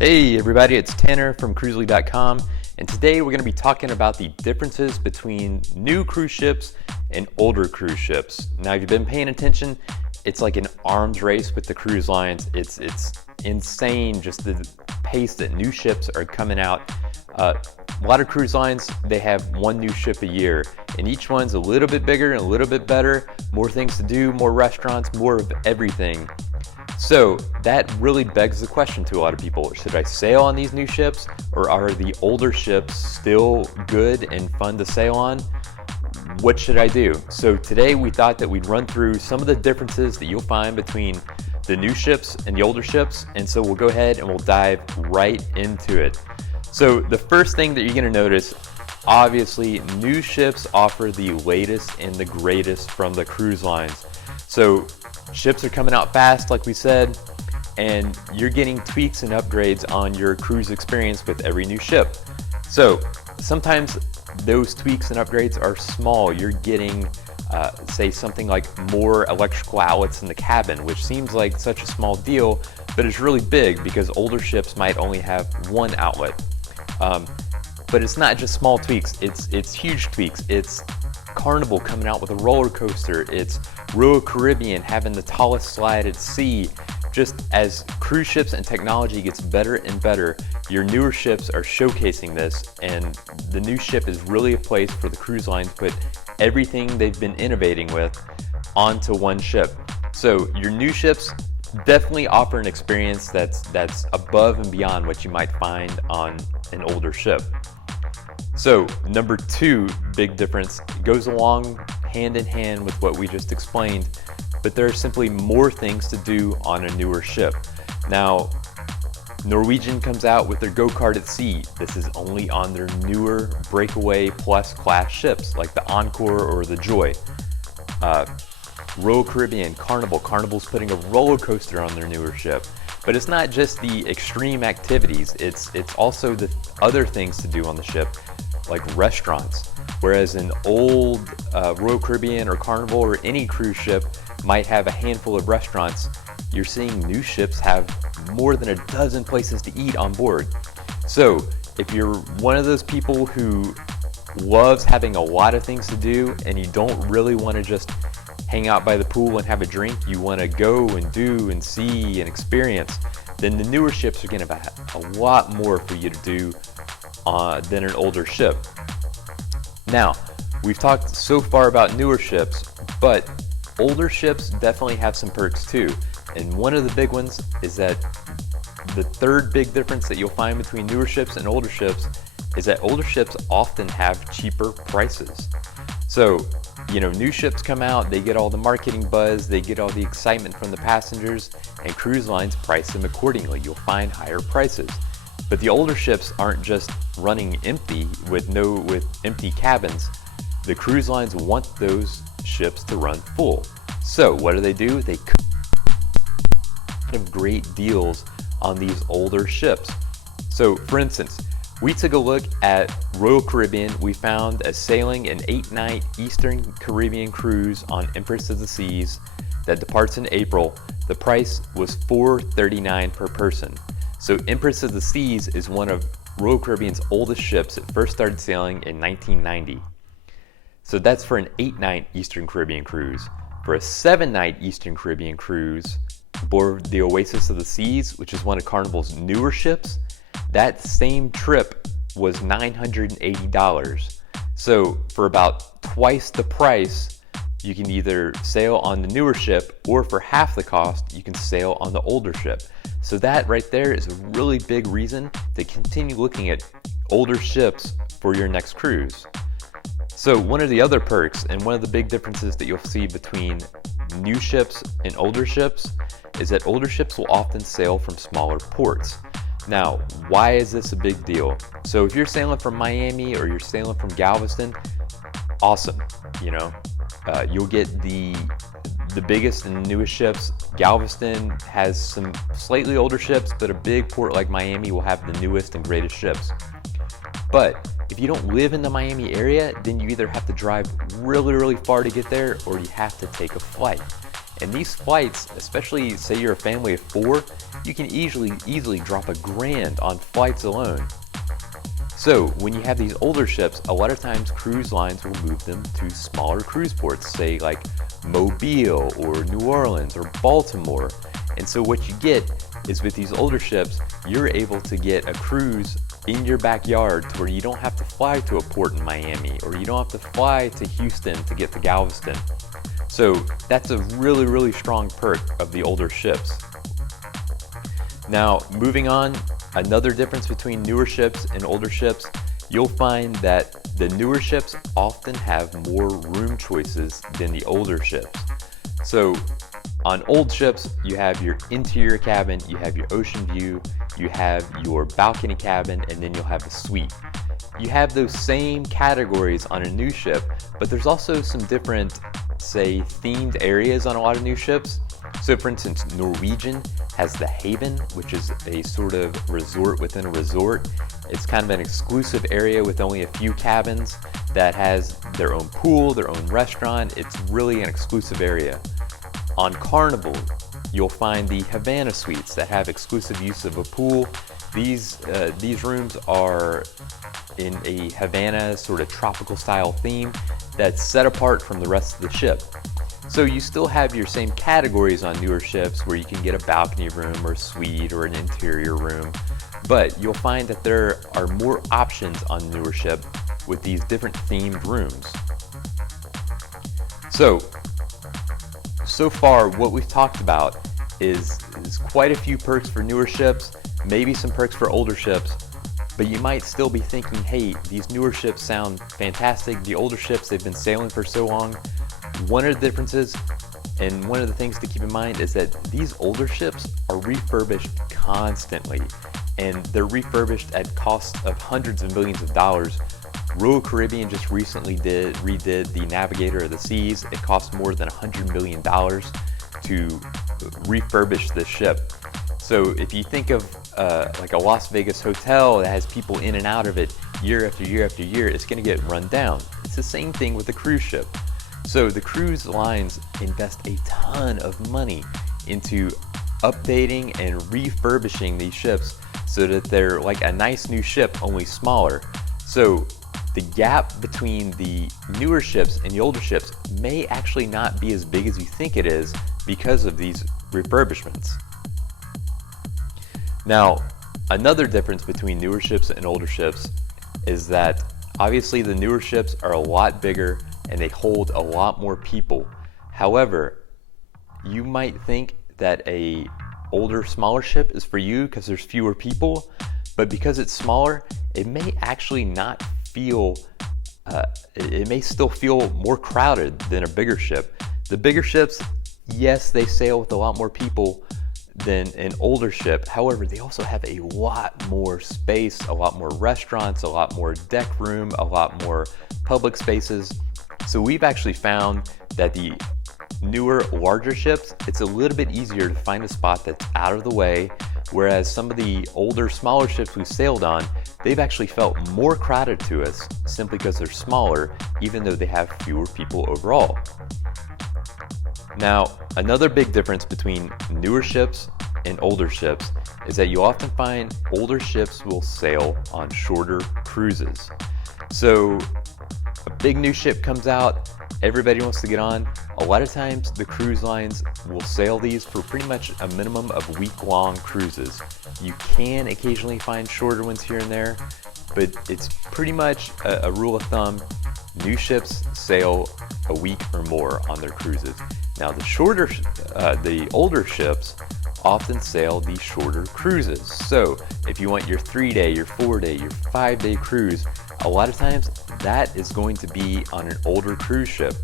Hey everybody, it's Tanner from Cruzely.com, and today we're going to be talking about the differences between new cruise ships and older cruise ships. Now, if you've been paying attention, it's like an arms race with the cruise lines. It's insane just the pace that new ships are coming out. A lot of cruise lines, they have one new ship a year, and each one's a little bit bigger and a little bit better, more things to do, more restaurants, more of everything. So that really begs the question to a lot of people: should I sail on these new ships, or are the older ships still good and fun to sail on? What should I do? So today we thought that we'd run through some of the differences that you'll find between the new ships and the older ships, and so we'll go ahead and we'll dive right into it. So the first thing that you're going to notice, obviously, new ships offer the latest and the greatest from the cruise lines. So ships are coming out fast, like we said, and you're getting tweaks and upgrades on your cruise experience with every new ship. So sometimes those tweaks and upgrades are small. You're getting, say, something like more electrical outlets in the cabin, which seems like such a small deal, but it's really big because older ships might only have one outlet. But it's not just small tweaks, it's huge tweaks. It's Carnival coming out with a roller coaster. It's Royal Caribbean having the tallest slide at sea. Just as cruise ships and technology gets better and better, your newer ships are showcasing this, and the new ship is really a place for the cruise line to put everything they've been innovating with onto one ship. So your new ships definitely offer an experience that's above and beyond what you might find on an older ship. So number two big difference goes along hand in hand with what we just explained, but there are simply more things to do on a newer ship. Now, Norwegian comes out with their go-kart at sea. This is only on their newer Breakaway Plus class ships like the Encore or the Joy. Royal Caribbean, Carnival's putting a roller coaster on their newer ship. But it's not just the extreme activities, it's also the other things to do on the ship, like restaurants. Whereas an old Royal Caribbean or Carnival or any cruise ship might have a handful of restaurants, you're seeing new ships have more than a dozen places to eat on board. So if you're one of those people who loves having a lot of things to do and you don't really want to just hang out by the pool and have a drink, you want to go and do and see and experience, then the newer ships are going to have a lot more for you to do than an older ship. Now, we've talked so far about newer ships, but older ships definitely have some perks too. And one of the big ones is that the third big difference that you'll find between newer ships and older ships is that older ships often have cheaper prices. So, new ships come out, they get all the marketing buzz, they get all the excitement from the passengers, and cruise lines price them accordingly. You'll find higher prices. But the older ships aren't just running empty with empty cabins. The cruise lines want those ships to run full. So what do? They have great deals on these older ships. So for instance, we took a look at Royal Caribbean. We found a sailing an 8-night Eastern Caribbean cruise on Empress of the Seas that departs in April. The price was $439 per person. So Empress of the Seas is one of Royal Caribbean's oldest ships. It first started sailing in 1990. So that's for an 8-night Eastern Caribbean cruise. For a 7-night Eastern Caribbean cruise aboard the Oasis of the Seas, which is one of Carnival's newer ships, that same trip was $980. So for about twice the price, you can either sail on the newer ship, or for half the cost, you can sail on the older ship. So that right there is a really big reason to continue looking at older ships for your next cruise. So one of the other perks, and one of the big differences that you'll see between new ships and older ships, is that older ships will often sail from smaller ports. Now, why is this a big deal? So if you're sailing from Miami or you're sailing from Galveston, awesome. You'll get the biggest and newest ships. Galveston has some slightly older ships, but a big port like Miami will have the newest and greatest ships. But if you don't live in the Miami area, then you either have to drive really, really far to get there, or you have to take a flight. And these flights, especially say you're a family of 4, you can easily drop $1,000 on flights alone. So when you have these older ships, a lot of times cruise lines will move them to smaller cruise ports, say like Mobile or New Orleans or Baltimore. And so what you get is with these older ships, you're able to get a cruise in your backyard to where you don't have to fly to a port in Miami, or you don't have to fly to Houston to get to Galveston. So that's a really strong perk of the older ships. Now, moving on, another difference between newer ships and older ships, you'll find that the newer ships often have more room choices than the older ships. So on old ships, you have your interior cabin, you have your ocean view, you have your balcony cabin, and then you'll have a suite. You have those same categories on a new ship, but there's also some different, say, themed areas on a lot of new ships. So for instance, Norwegian has the Haven, which is a sort of resort within a resort. It's kind of an exclusive area with only a few cabins that has their own pool, their own restaurant. It's really an exclusive area. On Carnival, you'll find the Havana suites that have exclusive use of a pool. These rooms are in a Havana sort of tropical style theme that's set apart from the rest of the ship. So you still have your same categories on newer ships where you can get a balcony room or a suite or an interior room, but you'll find that there are more options on newer ship with these different themed rooms. So far what we've talked about is quite a few perks for newer ships, maybe some perks for older ships, but you might still be thinking, hey, these newer ships sound fantastic. The older ships, they've been sailing for so long. One of the differences and one of the things to keep in mind is that these older ships are refurbished constantly, and they're refurbished at costs of hundreds of millions of dollars. Royal Caribbean just recently redid the Navigator of the Seas. It cost more than $100 million to refurbish this ship. So if you think of like a Las Vegas hotel that has people in and out of it year after year after year, it's going to get run down. It's the same thing with the cruise ship. So the cruise lines invest a ton of money into updating and refurbishing these ships so that they're like a nice new ship, only smaller. So the gap between the newer ships and the older ships may actually not be as big as you think it is because of these refurbishments. Now, another difference between newer ships and older ships is that obviously the newer ships are a lot bigger and they hold a lot more people. However, you might think that a older, smaller ship is for you because there's fewer people, but because it's smaller, it may actually not feel, it may still feel more crowded than a bigger ship. The bigger ships, yes, they sail with a lot more people than an older ship. However, they also have a lot more space, a lot more restaurants, a lot more deck room, a lot more public spaces. So we've actually found that the newer, larger ships, it's a little bit easier to find a spot that's out of the way, whereas some of the older, smaller ships we sailed on, they've actually felt more crowded to us simply because they're smaller, even though they have fewer people overall. Now, another big difference between newer ships and older ships is that you often find older ships will sail on shorter cruises. So a big new ship comes out, everybody wants to get on. A lot of times the cruise lines will sail these for pretty much a minimum of week-long cruises. You can occasionally find shorter ones here and there, but it's pretty much a rule of thumb. New ships sail a week or more on their cruises. Now the older ships often sail these shorter cruises. So if you want your 3-day, your 4-day, your 5-day cruise, a lot of times that is going to be on an older cruise ship.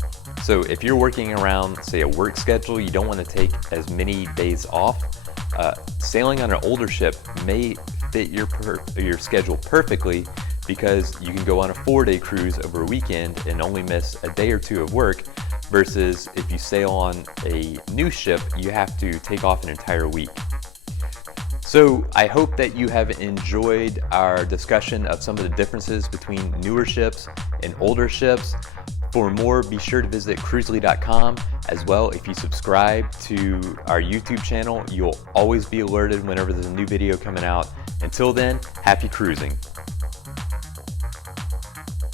So if you're working around, say, a work schedule, you don't want to take as many days off, sailing on an older ship may fit your schedule perfectly, because you can go on a 4-day cruise over a weekend and only miss a day or two of work, versus if you sail on a new ship, you have to take off an entire week. So I hope that you have enjoyed our discussion of some of the differences between newer ships and older ships. For more, be sure to visit Cruzely.com. As well, if you subscribe to our YouTube channel, you'll always be alerted whenever there's a new video coming out. Until then, happy cruising.